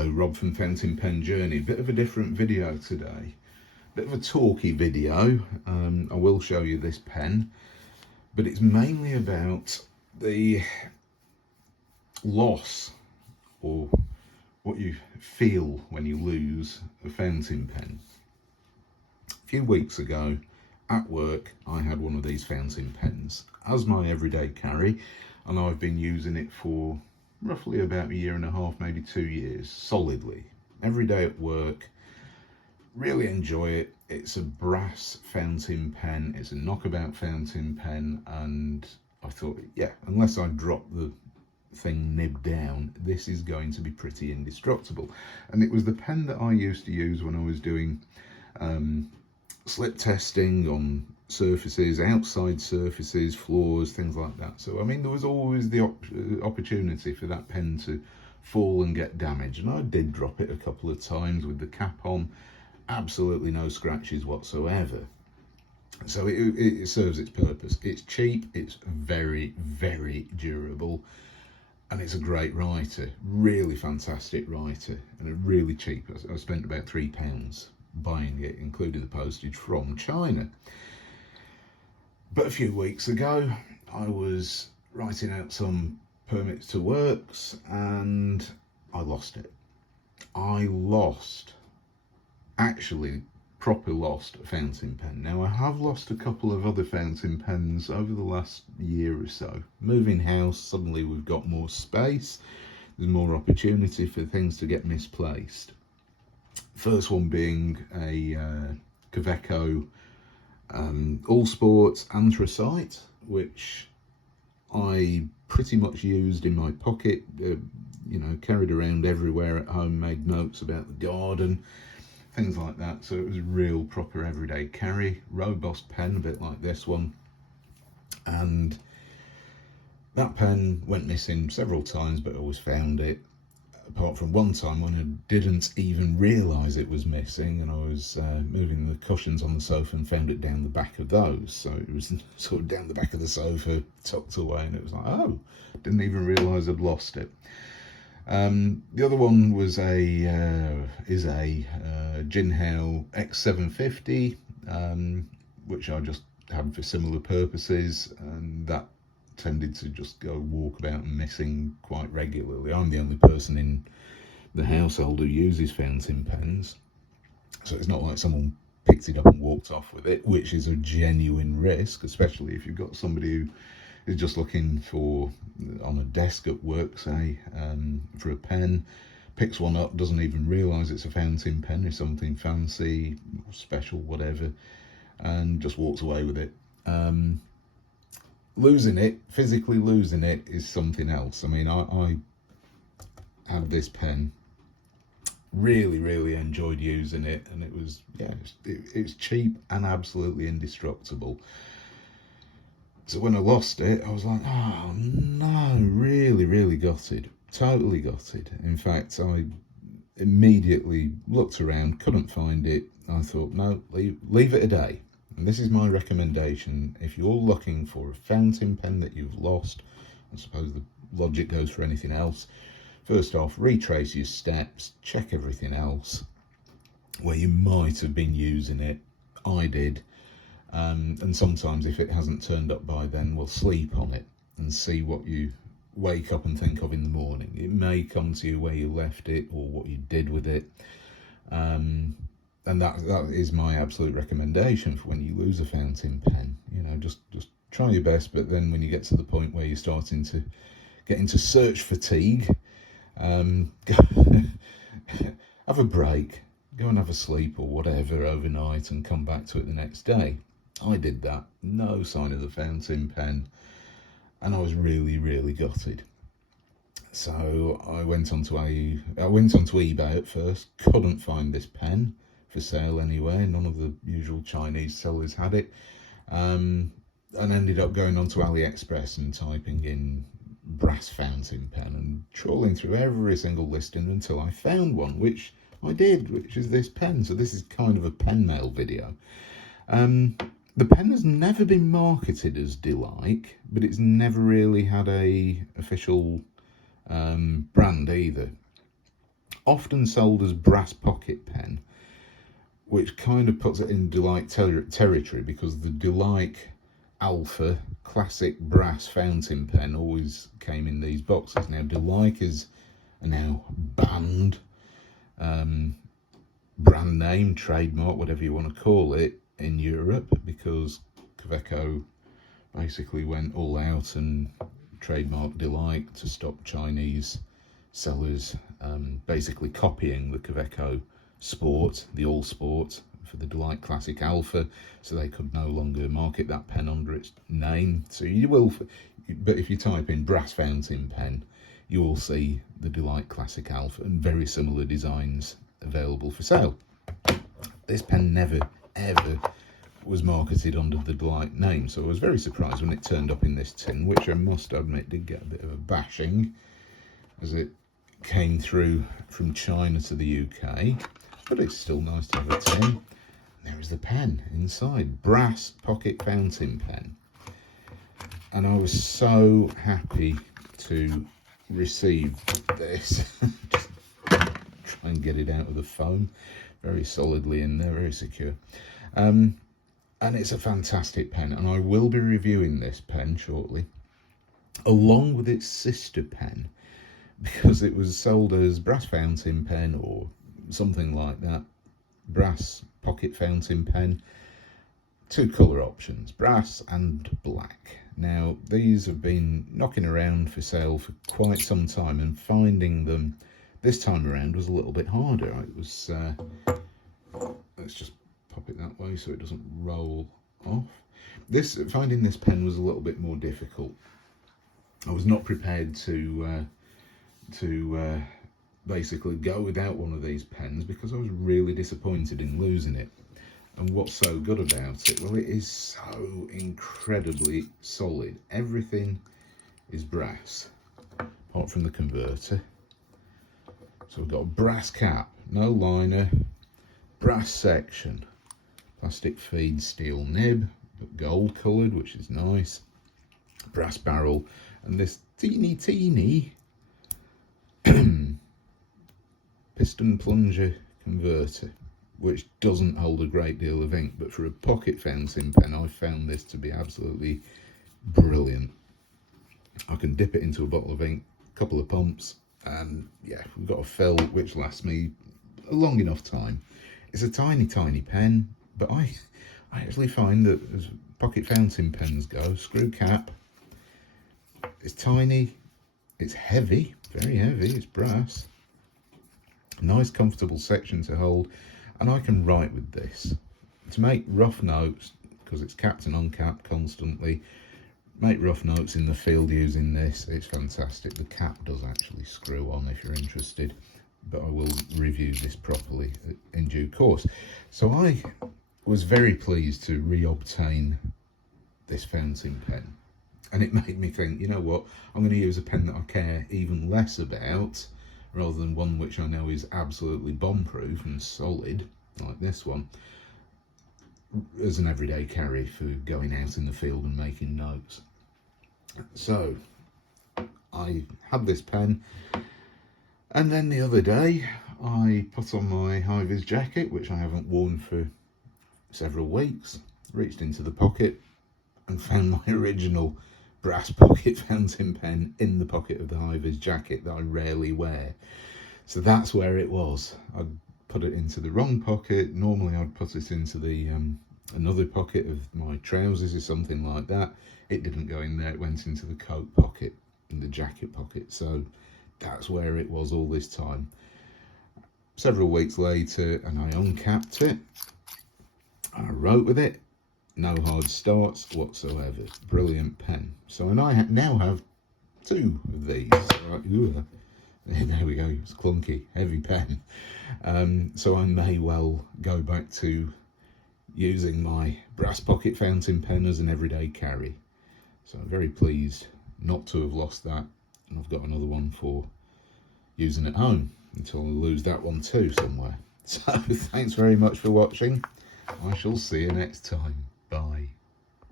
Hello, Rob from Fountain Pen Journey. Bit of a different video today. Bit of a talky video. I will show you this pen, but it's mainly about the loss or what you feel when you lose a fountain pen. A few weeks ago at work, I had one of these fountain pens as my everyday carry, and I've been using it for roughly about a year and a half, maybe 2 years, solidly. Every day at work, really enjoy it. It's a brass fountain pen, it's a knockabout fountain pen, and I thought, yeah, unless I drop the thing nib down, this is going to be pretty indestructible. And it was the pen that I used to use when I was doing slip testing on surfaces, outside surfaces, floors, things like that. So I mean, there was always the opportunity for that pen to fall and get damaged, and I did drop it a couple of times with the cap on. Absolutely no scratches whatsoever. So it serves its purpose. It's cheap, it's very, very durable, and it's a great writer. Really fantastic writer, and really cheap. I spent about £3 buying it, including the postage, from China. But a few weeks ago, I was writing out some permits to works and I lost it. Actually proper lost a fountain pen. Now, I have lost a couple of other fountain pens over the last year or so. Moving house, suddenly we've got more space, there's more opportunity for things to get misplaced. First one being a Kaweco All Sports Anthracite, which I pretty much used in my pocket, carried around everywhere at home, made notes about the garden, things like that. So it was a real proper everyday carry, robust pen, a bit like this one. And that pen went missing several times, but I always found it, apart from one time when I didn't even realise it was missing, and I was moving the cushions on the sofa and found it down the back of those. So it was sort of down the back of the sofa, tucked away, and it was like, oh, didn't even realise I'd lost it. The other one was is a Jinhao X750, which I just had for similar purposes, and that tended to just go walkabout and missing quite regularly. I'm the only person in the household who uses fountain pens, so it's not like someone picked it up and walked off with it, which is a genuine risk, especially if you've got somebody who is just looking for, on a desk at work, say, for a pen, picks one up, doesn't even realise it's a fountain pen, it's something fancy, special, whatever, and just walks away with it. Losing it, physically losing it, is something else. I mean, I had this pen, really enjoyed using it, and it was, yeah, it's cheap and absolutely indestructible. So when I lost it, I was like, oh no, really gutted, totally gutted. In fact, I immediately looked around, couldn't find it. I thought, no, leave it a day. And this is my recommendation. If you're looking for a fountain pen that you've lost, I suppose the logic goes for anything else. First off, retrace your steps, check everything else where you might have been using it. I did. And sometimes if it hasn't turned up by then, we'll sleep on it and see what you wake up and think of in the morning. It may come to you where you left it or what you did with it. And that is my absolute recommendation for when you lose a fountain pen. You know, just try your best, but then when you get to the point where you're starting to get into search fatigue, have a break, go and have a sleep or whatever overnight and come back to it the next day. I did that, no sign of the fountain pen, and I was really gutted. So I went onto eBay at first, couldn't find this pen for sale anywhere, none of the usual Chinese sellers had it, and ended up going onto AliExpress and typing in brass fountain pen and trawling through every single listing until I found one, which I did, which is this pen. So this is kind of a pen mail video. The pen has never been marketed as Delight, but it's never really had a official brand either. often sold as brass pocket pen, which kind of puts it in Delight territory, because the Delight Alpha classic brass fountain pen always came in these boxes. Now Delight is a now banned brand name, trademark, whatever you want to call it, in Europe, because Kaweco basically went all out and trademarked Delight to stop Chinese sellers basically copying the Kaweco Sport, the All Sport, for the Delight Classic Alpha, so they could no longer market that pen under its name. So you will, but if you type in brass fountain pen, you will see the Delight Classic Alpha and very similar designs available for sale. This pen never ever was marketed under the Delight name, so I was very surprised when it turned up in this tin, which I must admit did get a bit of a bashing as it came through from China to the UK, but it's still nice to have a tin. There is the pen inside, brass pocket fountain pen, and I was so happy to receive this. Just try and get it out of the foam, very solidly in there, very secure. And it's a fantastic pen, and I will be reviewing this pen shortly, along with its sister pen, because it was sold as brass fountain pen or something like that. Brass pocket fountain pen, two colour options, brass and black. Now these have been knocking around for sale for quite some time, and finding them this time around was a little bit harder. It was let's just pop it that way so it doesn't roll off. Finding this pen was a little bit more difficult. I was not prepared to basically go without one of these pens, because I was really disappointed in losing it. And what's so good about it? Well, it is so incredibly solid. Everything is brass, apart from the converter. So we've got a brass cap, no liner, brass section, plastic feed steel nib, but gold coloured, which is nice, brass barrel, and this teeny piston plunger converter, which doesn't hold a great deal of ink, but for a pocket fountain pen I found this to be absolutely brilliant. I can dip it into a bottle of ink, a couple of pumps, and yeah, we've got a fill which lasts me a long enough time. It's a tiny pen, but I actually find that as pocket fountain pens go, screw cap, it's tiny, it's heavy, very heavy, it's brass, nice comfortable section to hold, and I can write with this. To make rough notes, because it's capped and uncapped constantly, make rough notes in the field using this, it's fantastic. The cap does actually screw on if you're interested, but I will review this properly in due course. So I was very pleased to re-obtain this fountain pen, and it made me think, you know what, I'm going to use a pen that I care even less about, rather than one which I know is absolutely bomb-proof and solid, like this one, as an everyday carry for going out in the field and making notes. So I had this pen, and then the other day I put on my high-vis jacket, which I haven't worn for several weeks, reached into the pocket and found my original brass pocket fountain pen in the pocket of the high-vis jacket that I rarely wear. So that's where it was. I'd put it into the wrong pocket. Normally I'd put it into the another pocket of my trousers or something like that. It didn't go in there, it went into the coat pocket and the jacket pocket. So that's where it was all this time. Several weeks later, and I uncapped it, and I wrote with it. No hard starts whatsoever. Brilliant pen. So, and I now have two of these. There we go. It's clunky, heavy pen. So I may well go back to using my brass pocket fountain pen as an everyday carry. So I'm very pleased not to have lost that, and I've got another one for using at home until I lose that one too somewhere. So thanks very much for watching. I shall see you next time. Bye.